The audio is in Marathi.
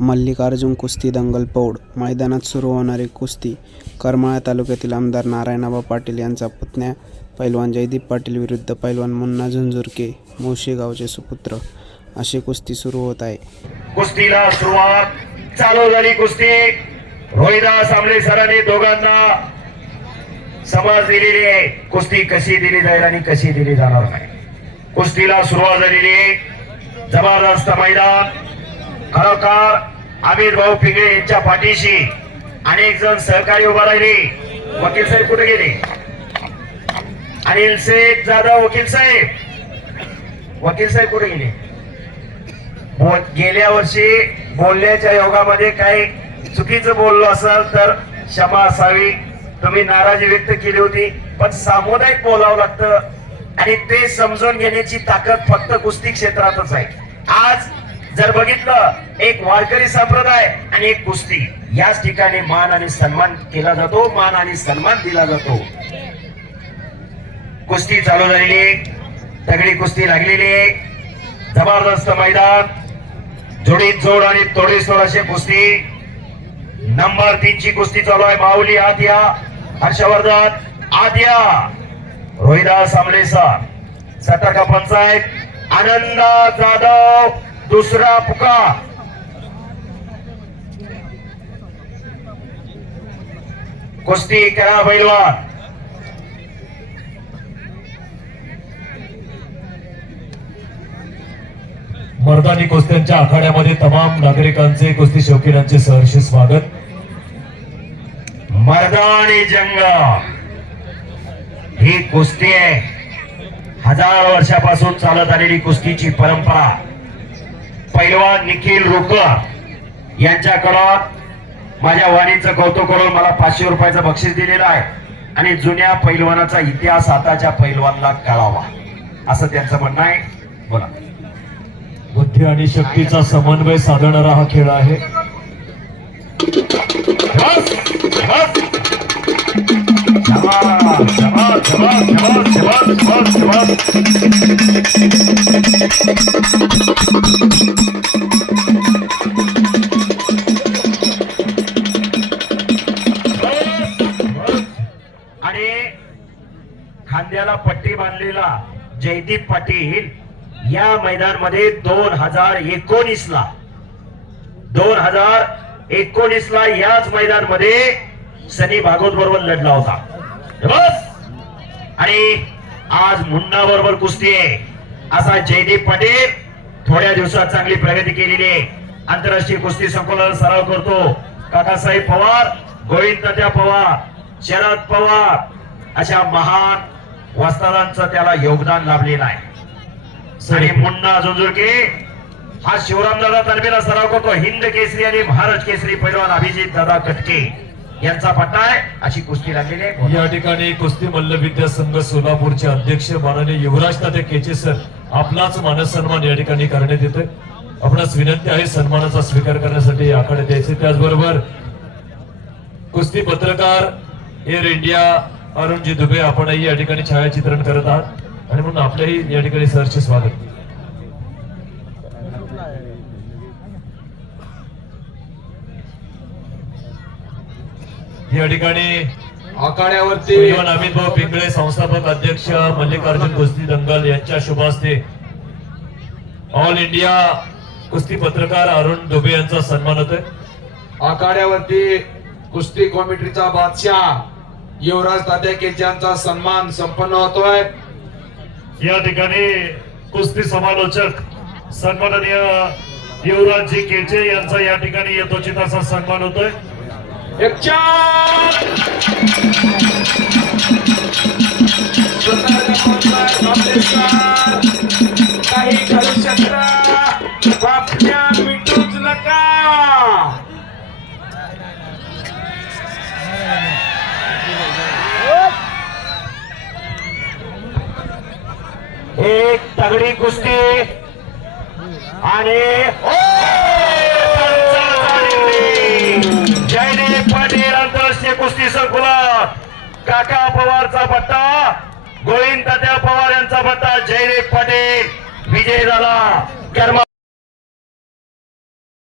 मल्लिकार्जुन कुस्ती दंगल पौड. मैदानात सुरू होणारी कुस्ती करमाळा तालुक्यातील आमदार नारायणबा पाटील यांचा पुतण्या पैलवान जयदीप पाटील विरुद्ध पैलवान मुन्ना झुंझुरके मुळशी गावचे सुपुत्र अशी कुस्ती सुरू होत आहे. कुस्तीला सुरुवात चालू झाली कुस्ती. रोहिदास आमले सरांनी दोघांना समाज दिलेली आहे. कुस्ती कशी दिली जाईल आणि कशी दिली जाणार नाही. कुस्तीला सुरुवात झालेली आहे. जबरदस्त मैदान. खरोखर आमिर भाऊ पिंगळे यांच्या पाठीशी अनेक जण सहकारी उभा राहिले. वकील साहेब कुठे गेले? अनिल शेख जाधव वकील साहेब. वकील साहेब कुठे गेले? गेल्या वर्षी बोलण्याच्या योगामध्ये काही चुकीचं बोललो असाल तर क्षमा असावी. तुम्ही नाराजी व्यक्त केली होती पण सामुदायिक बोलावं लागतं. आणि ते समजून घेण्याची ताकद फक्त कुस्ती क्षेत्रातच आहे. आज जर बघितलं एक वारकरी संप्रदाय आणि एक कुस्ती. याच ठिकाणी मान आणि सन्मान केला जातो मान आणि सन्मान दिला जातो. कुस्ती चालू झालेली तगडी कुस्ती लागलेली जबरदस्त मैदान. जोडीत जोड आणि तोडीत तोड अशी कुस्ती. नंबर तीनची कुस्ती चालू आहे. माऊली आदिया हर्षवर्धन आदिया. रोहिदास आमलेसर. सतर्क पंचायत. आनंद जाधव. दुसरा पुकार कुस्ती करा बैलवान मर्दानी कुस्त्यांच्या आखाड्यामध्ये तमाम नागरिकांचे कुस्ती शौकीनांचे सहर्ष स्वागत. मर्दानी जंग. ही कुस्ती आहे. हजार वर्षापासून चालत आलेली कुस्तीची परंपरा. पैलवान निखिल रुकर यांच्याकडं माझ्या वाणीचं कौतुक करून मला पाचशे रुपयाचं बक्षीस दिलेलं आहे. आणि जुन्या पैलवानाचा इतिहास आताच्या पैलवानला कळावा. असं त्यांचं म्हणणं आहे. बोला. बुद्धी आणि शक्तीचा समन्वय साधणारा हा खेळ आहे. बस, बस. शाबास, शाबास, पट्टी जयदीप पाटील या मैदानमध्ये दोन हजार एकोणीस ला दोन हजार एकोणीस ला याच मैदानमध्ये सनी भागवत बरोबर लढला होता. बस! आणि आज मुंडा बरोबर कुस्ती आहे. असा जयदीप पाटील थोड्या दिवसात चांगली प्रगती केलेली आहे. आंतरराष्ट्रीय कुस्ती संकुलन सराव करतो. काकासाहेब पवार गोविंद पवार शरद पवार अशा महान वस्तादांचं त्याला योगदान लाभलेलं आहे आणि मुन्ना झुंझुरके हा शिवराम दादा तर्फेला सराव करतो. हिंद केसरी आणि महाराज केसरी पैलवान अभिजित दादा कटके यांचा पट्टा आहे. अशी कुस्ती लागलेली आहे. या ठिकाणी कुस्ती मल्लविद्या संघ सोलापूरचे अध्यक्ष माननीय युवराज तात्या केचे सर आपलाच मानस सन्मान या ठिकाणी करण्यात येतोय. आपणास विनंती आहे सन्मानाचा स्वीकार करण्यासाठी आखाड्यात द्यायचे त्याचबरोबर कुस्ती पत्रकार एअर इंडिया अरुणजी दुबे आपणही या ठिकाणी छायाचित्रण करत आहात. आणि म्हणून आपल्याही या ठिकाणी सरचे स्वागत. या ठिकाणी आखाड्यावरती अमित भाऊ पिंगळे संस्थापक अध्यक्ष मल्लिकार्जुन कुस्ती दंगल यांच्या शुभ हस्ते ऑल इंडिया कुस्ती पत्रकार अरुण दुबे यांचा सन्मान होतोय. आखाड्यावरती कुस्ती कॉमिटीचा बादशाह युवराज तात्या यांचा सन्मान संपन्न होतोय. या ठिकाणी कुस्ती समालोचक सन्माननीय युवराजजी केचे यांचा या ठिकाणी यथोचित असा सन्मान होतोय. काही एक तगडी कुस्ती. आणि जयने पाटील आंतरराष्ट्रीय कुस्ती संकुलन काका पवारचा पट्टा गोविंद तात्या पवार यांचा पट्टा. जयदेव पाटील विजय झाला. कर्मा